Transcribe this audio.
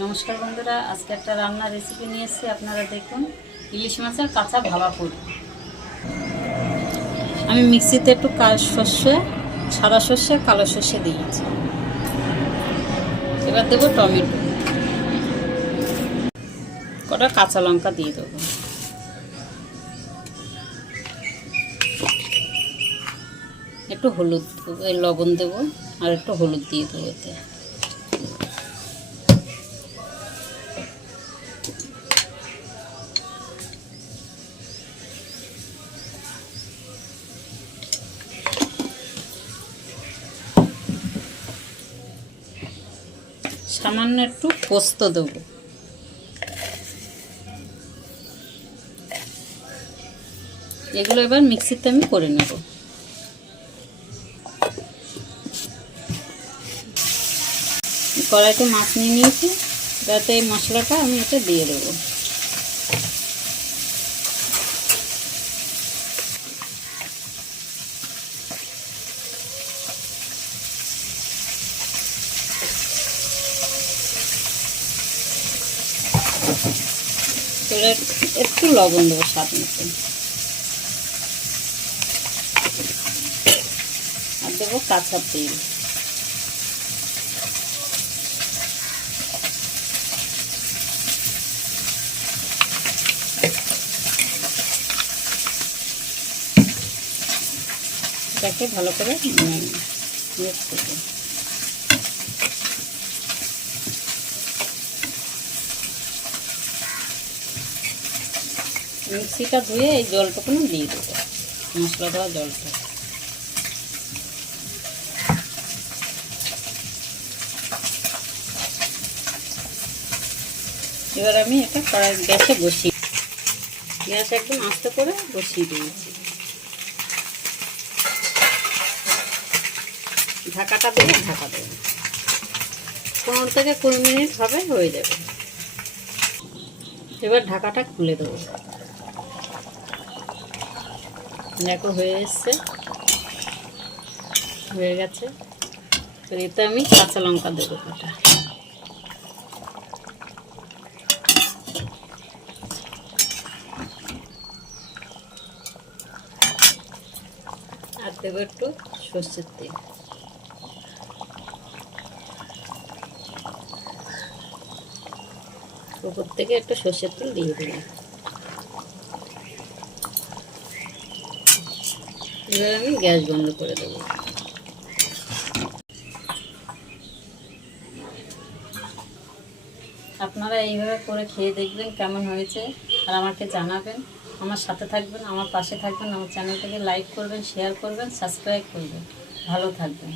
নমস্কার বন্ধুরা, আজকে একটা রান্নার রেসিপি নিয়ে এসেছি। আপনারা দেখুন, ইলিশ মাছের কাঁচা ভাপা পোড়া। আমি মিক্সিতে একটু সর্ষে, সাদা সর্ষে, কালো সর্ষে দিয়েছি। এবার দেবো টমেটো, কটা কাঁচা লঙ্কা দিয়ে দেবো, একটু হলুদ, লবণ দেবো, আর একটু হলুদ দিয়ে দেবো এতে। সামান্য একটু পোস্ত দেবো। এগুলো এবার মিক্সিতে আমি করে নেব। কড়াইতে মাছ নিয়ে নিয়েছি, যাতে এই মশলাটা আমি এটা দিয়ে দেবো। একটু লবণ দেবো স্বাদ মতো, আর দেবো কাঁচা তেল। এটাকে ভালো করে মিক্স করবো। মিক্সিটা ধুয়ে এই জলটুকুনো দিয়ে দেবো, মশলা দেওয়া জলটা। এবার আমি এটা গ্যাসে বসিয়ে, গ্যাস একদম আস্তে করে বসিয়ে দিয়েছি। ঢাকাটা দিয়ে ঢাকা দেবো, 15 থেকে 20 মিনিট হবে, হয়ে যাবে। এবার ঢাকাটা খুলে দেবো। দেখো হয়ে এসছে, হয়ে গেছে। তো এতে আমি কাঁচা লঙ্কা দেবো কটা, আর দেবো একটু সর্ষের তেল। উপর থেকে একটু সর্ষের তেল দিয়ে দিলাম। এবার আমি গ্যাস বন্ধ করে দেবো। আপনারা এইভাবে করে খেয়ে দেখবেন কেমন হয়েছে, আর আমাকে জানাবেন। আমার সাথে থাকবেন, আমার পাশে থাকবেন, আমার চ্যানেলটাকে লাইক করবেন, শেয়ার করবেন, সাবস্ক্রাইব করবেন। ভালো থাকবেন।